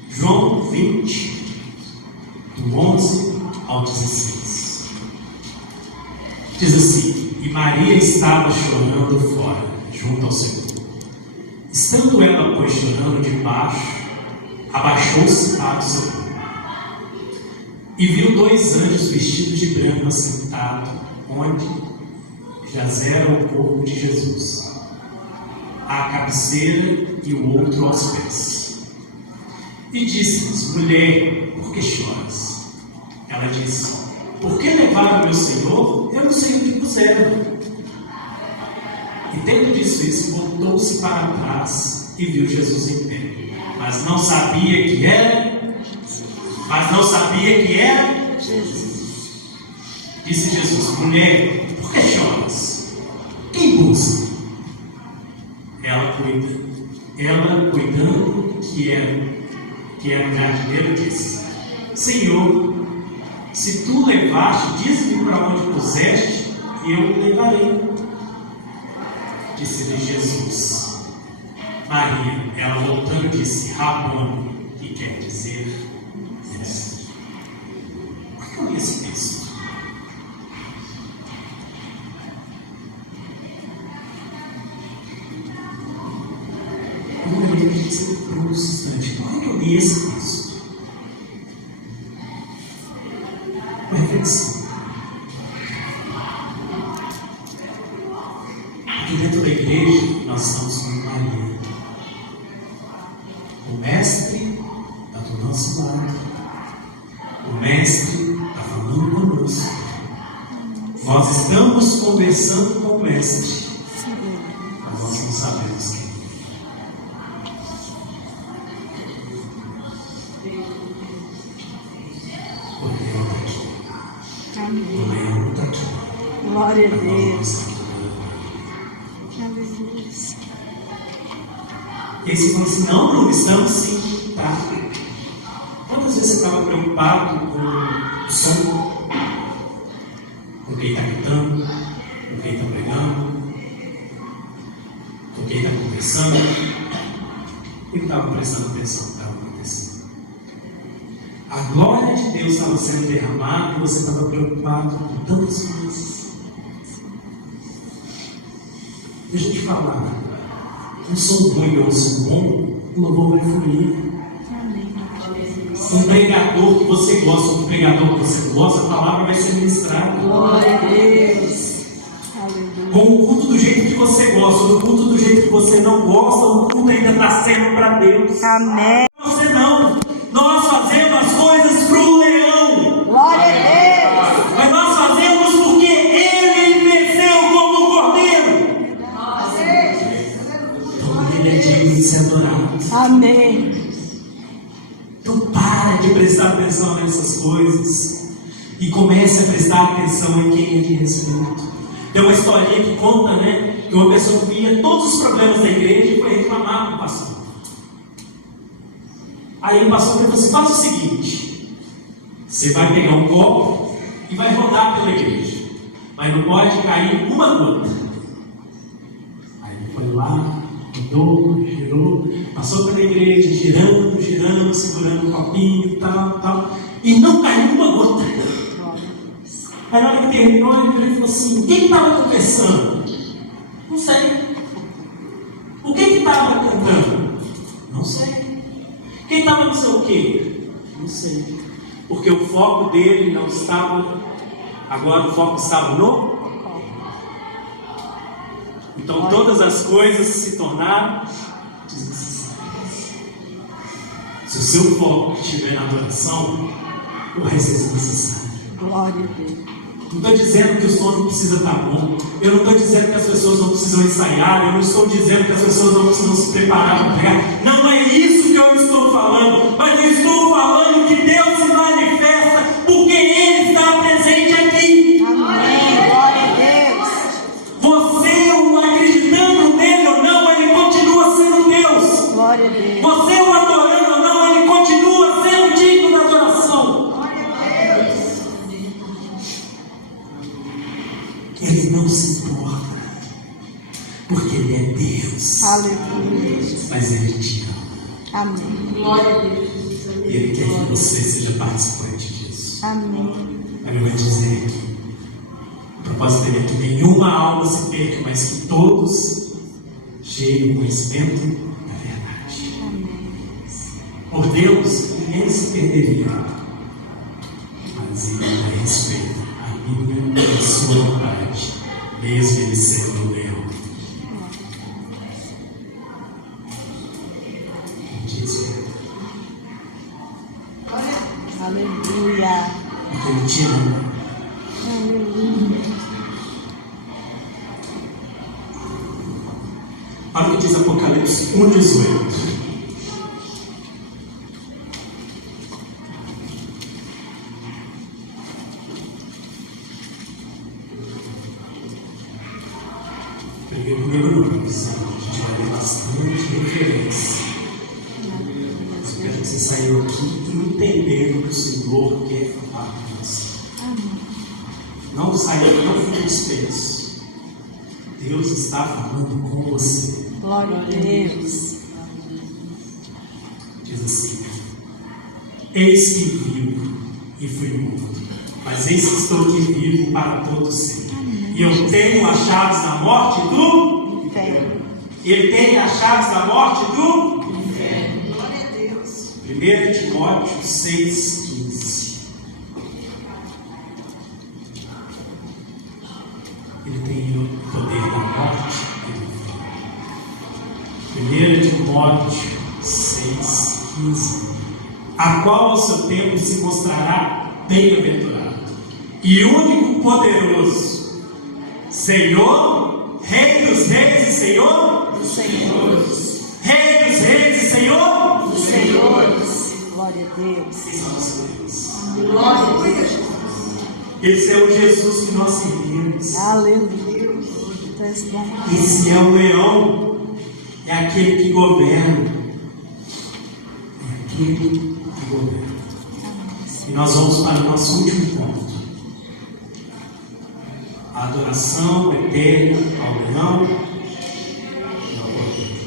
João 20, do 11 ao 16. Diz assim: E Maria estava chorando fora, junto ao Senhor. Estando ela, pois, chorando debaixo, abaixou-se para o Senhor. E viu 2 anjos vestidos de branco assentados, onde jazera o corpo de Jesus, à cabeceira e o outro aos pés. E disse-lhes: Mulher, por que choras? Ela disse: Por que levaram meu Senhor? Eu não sei onde puseram. E tendo dito isso, voltou-se para trás e viu Jesus em pé, mas não sabia que era. Jesus. Disse Jesus: Mulher, por que choras? Quem busca? Ela, cuidando que era um jardineiro, disse: Senhor, se tu levaste, diz-me para onde puseste, e eu o levarei. Disse-lhe Jesus: Maria. Ela, voltando, disse: Rabone, que quer dizer mestre. Por que eu li esse texto? Eu olhei por um instante. Por que eu li esse texto? Uma reflexão. Aqui dentro da igreja, nós estamos com Maria, o mestre está do nosso lado, o mestre está falando conosco. Nós estamos conversando com o mestre, mas nós não sabemos quem é. O leão está aqui. Glória a Deus. E aí você falou assim: não, Bruno, estamos sim, tá? Quantas vezes você estava preocupado com o som? Com quem está gritando? Com quem está pregando? Com quem está conversando? E não estava prestando atenção no que estava acontecendo. A glória de Deus estava sendo derramada e você estava preocupado com tantas coisas. Deixa eu te falar. Um som ruim ou um som bom, o louvor vai fluir. Um pregador que você gosta, um pregador que você gosta, a palavra vai ser ministrada. Glória a Deus. Com o culto do jeito que você gosta, o culto do jeito que você não gosta, o culto ainda está sendo para Deus. Amém. Você não. Nós fazemos as coisas para o leão. Glória a Deus. Mas nós fazemos porque Ele venceu como o cordeiro. Ele é digno de ser adorado. Amém. Então para de prestar atenção nessas coisas e comece a prestar atenção em quem é de respeito. Tem uma historinha que conta, né, que uma pessoa via todos os problemas da igreja e foi reclamar com o pastor. Aí o pastor falou assim: faz o seguinte, você vai pegar um copo e vai rodar pela igreja, mas não pode cair uma gota. Aí ele foi lá, rodou, girou, passou pela igreja, girando, segurando um copinho e tal, e não caiu uma gota. Aí na hora que terminou, ele falou assim: quem estava conversando? Não sei. O que estava cantando? Não sei. Quem estava não sei o quê? Não sei. Porque o foco dele não estava, agora o foco estava no. Então todas as coisas se tornaram desnecessárias. Se o seu foco estiver na adoração, o resto é desnecessário. Glória a Deus. Não estou dizendo que o som não precisa estar bom. Eu não estou dizendo que as pessoas não precisam ensaiar. Eu não estou dizendo que as pessoas não precisam se preparar para pregar. Não é isso que eu estou falando. Mas eu estou falando que Deus se manifesta porque Ele está presente aqui. Amém. Glória a Deus. Você, o acreditando nele ou não, Ele continua sendo Deus. Glória a Deus. Você o adorando ou não, Ele continua sendo digno da adoração. Ele não se importa, porque Ele é Deus. Aleluia. Mas Ele te ama. Amém. Glória a Deus. E Ele quer que você seja participante disso. Amém. Ele vai dizer que o propósito dele é que nenhuma alma se perca, mas que todos cheguem ao conhecimento da verdade. Amém. Por Deus, ninguém se perderia, mas Ele a respeita a minha e a sua vontade, mesmo Ele sendo o leão. Aleluia. Porque Ele te ama. Aleluia. Olha o que diz Apocalipse 1,18. Peguei o primeiro número, a gente vai ler bastante referência. Eu quero que você saiu aqui entendendo o que o Senhor quer falar com você. Não saiu, não foi dispenso. Deus está falando com você. Glória a Deus. Diz assim: eis que vivo e fui morto, mas eis que estou aqui vivo para todo sempre. E eu tenho as chaves da morte do Inferno. Ele tem as chaves da morte do Glória a Deus. 1 Timóteo 6,15. Ele tem o poder da morte e do inferno. 1 Timóteo 6,15. A qual ao seu tempo se mostrará bem-aventurado e único poderoso, Senhor, Rei dos reis e Senhor Dos senhores. Rei dos reis e Senhor Dos senhores. Glória a Deus. Esse é o nosso Deus. Glória a Deus. Esse é o Jesus que nós servimos. Aleluia. Deus bom. Esse é o leão. É aquele que governa. É aquele que governa. E nós vamos para o nosso último ponto. A adoração eterna ao leão e ao cordeiro.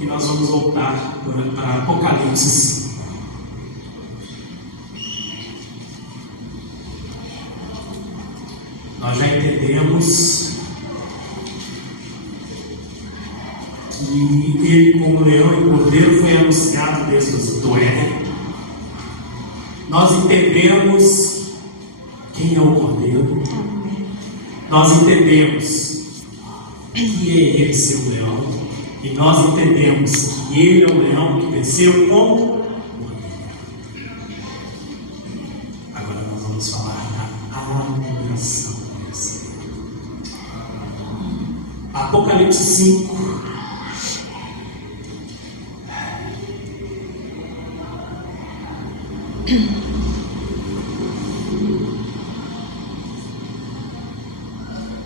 E nós vamos voltar para Apocalipse 5. Nós já entendemos que ele, como leão e cordeiro, foi anunciado desde o Éden. Nós entendemos quem é o cordeiro. Nós entendemos que é ele ser o leão. E nós entendemos que ele é o leão que venceu com o cordeiro. Agora nós vamos falar da adoração. Apocalipse 5.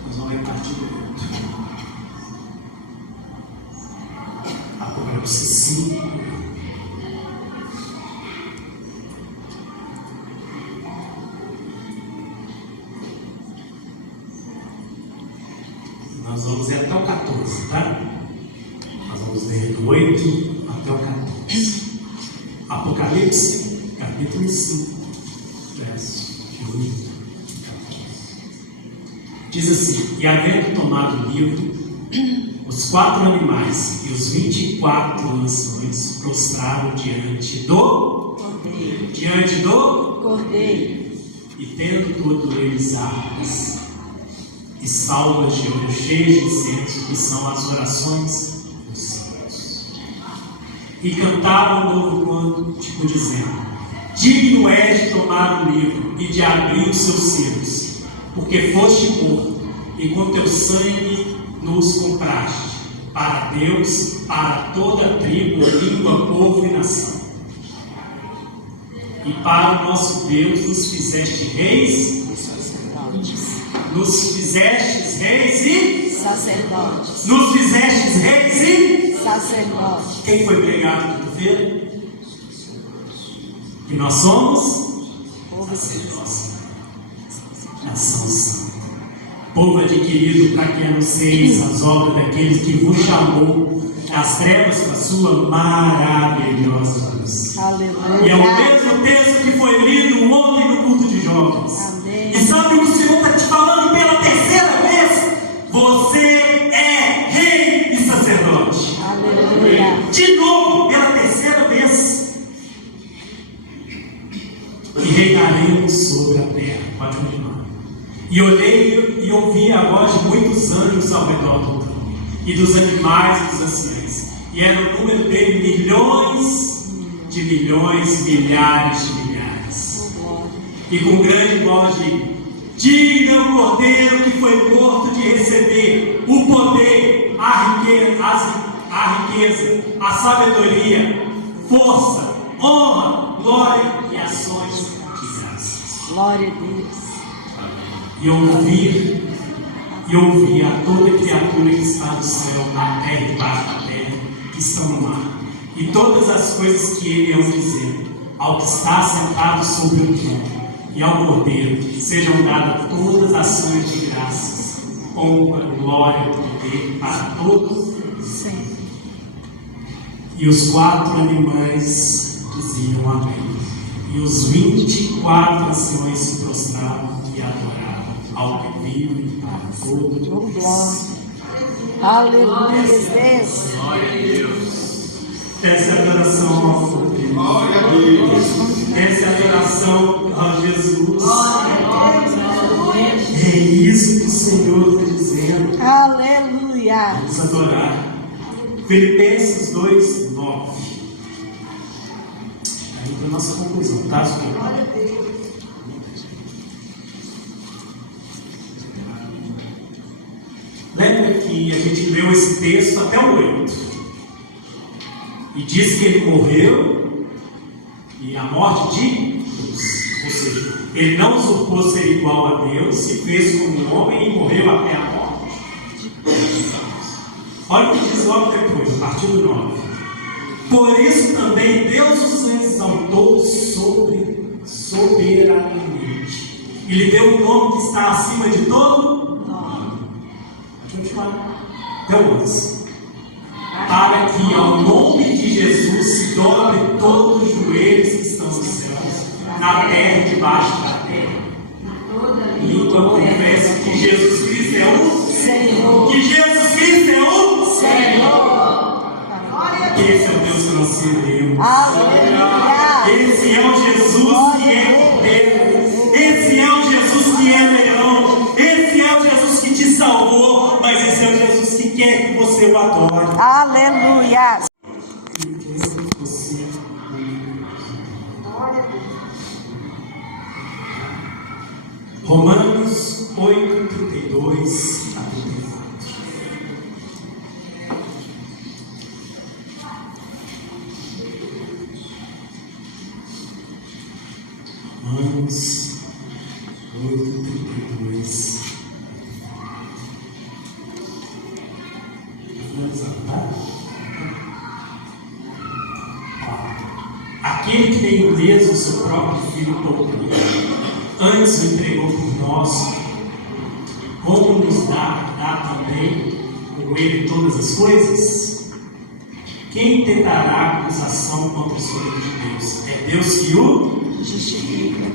Nós vamos repartir direto. Apocalipse 5. Nós vamos ler até o 14, tá? Nós vamos ler do 8 até o 14. Apocalipse, capítulo 5, verso de 8 a 14. Diz assim: e havendo tomado o livro, os 4 animais e os 24 anciões prostraram diante do Cordeiro. e tendo todos eles armas e salvas de ouro cheias de incenso, que são as orações dos santos. e cantaram um novo cântico, dizendo: digno és de tomar o livro e de abrir os seus selos, porque foste morto, e com teu sangue nos compraste para Deus, para toda tribo, língua, povo e nação. E para o nosso Deus nos fizeste reis, nos fizestes reis e sacerdotes. Nos fizestes reis e Sacerdotes. Quem foi pregado quinta-feira? Que nós somos sacerdotes, nação santa, povo adquirido para que anuncieis as obras daqueles que vos chamou das trevas para a sua maravilhosa luz. Aleluia. E é o mesmo texto que foi lido ontem no culto de jovens. Amém. E sabe o que o Senhor está te falando pela terceira vez? Você é rei e sacerdote. Aleluia. De novo, pela terceira vez. E reinaremos sobre a terra. Pode continuar. E olhei e ouvi a voz de muitos anjos ao redor do trono, e dos animais e dos anciãos. E era o número dele milhões de milhões, milhares de milhares. E com grande voz digno é o Cordeiro que foi morto de receber o poder, a riqueza, a sabedoria, força, honra, glória e ações de graças. Glória a Deus. E ouvir a toda criatura que está no céu, na terra e debaixo da terra, que estão no mar, e todas as coisas que ele hão dizer, ao que está sentado sobre o trono e ao Cordeiro, sejam dadas todas as ações de graças, honra, glória e poder para todos sempre. E os 4 animais diziam amém. E os 24 anciões se prostraram e adoraram ao que vive para todo Glória. Aleluia, Deus. Glória a Deus. Essa é a adoração ao Cordeiro. Glória a Deus. Essa é a adoração a Jesus. Aleluia. É isso que o Senhor está dizendo. Aleluia. Vamos adorar. Filipenses 2:9. Aí para a nossa conclusão, tá? Glória a Deus. Lembra que a gente leu esse texto até o 8 e diz que ele morreu e a morte de Deus, ou seja, ele não usurpou ser igual a Deus, se fez como um homem e morreu até a morte. Olha o que diz logo depois, a partir do 9. Por isso também Deus os exaltou soberanamente e lhe deu um nome que está acima de todo nome. Até o 11. Para que ao nome de Jesus se dobre todos os joelhos que estão nos céus, na terra e debaixo da terra. Língua confessa que Jesus Cristo é o Senhor. Que Jesus Cristo é o Senhor. Esse é o Deus que nós servimos. Aleluia. Esse é o Jesus que é Cordeiro. Esse é o Jesus que é leão. Esse é o Jesus que te salvou. Mas esse é o Jesus que quer que você o adore. Aleluia. Romanos 8:32 a 34. Romanos 8:32. Aquele que tem mesmo seu próprio filho por antes o entregou por nós, como nos dá também com ele todas as coisas? Quem tentará acusação contra os filhos de Deus? É Deus que o Justifica.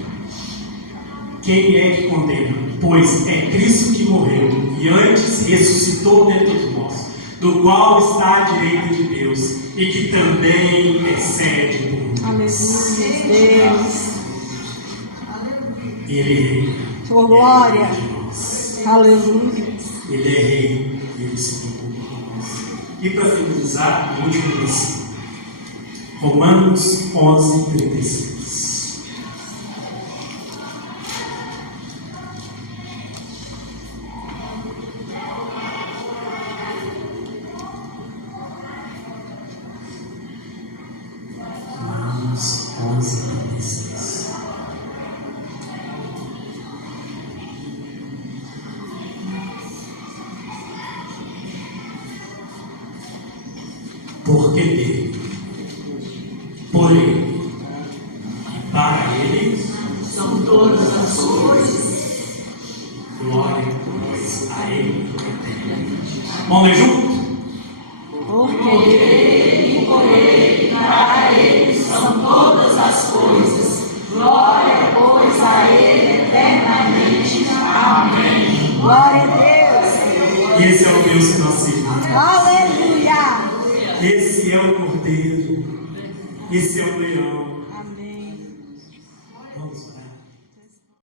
Quem é que condena? Pois é Cristo que morreu e antes ressuscitou dentre os mortos, do qual está à direita de Deus e que também intercede por nós. Aleluia, Deus. Ele é rei. Tua glória. Ele é de nós. Aleluia. Ele é rei. Ele se preocupa com nós. E para finalizar, o último versículo. Romanos 11:36. Romanos 11:36. Porque dele, por ele e para ele São todas as coisas. glória, pois a ele eternamente. Vamos ler junto? Porque dele, por ele, para ele são todas as coisas. Glória, pois, a ele eternamente. Amém. Glória a Deus. E esse é o Deus que nós servimos. Aleluia. Esse é o Cordeiro. Esse é o leão.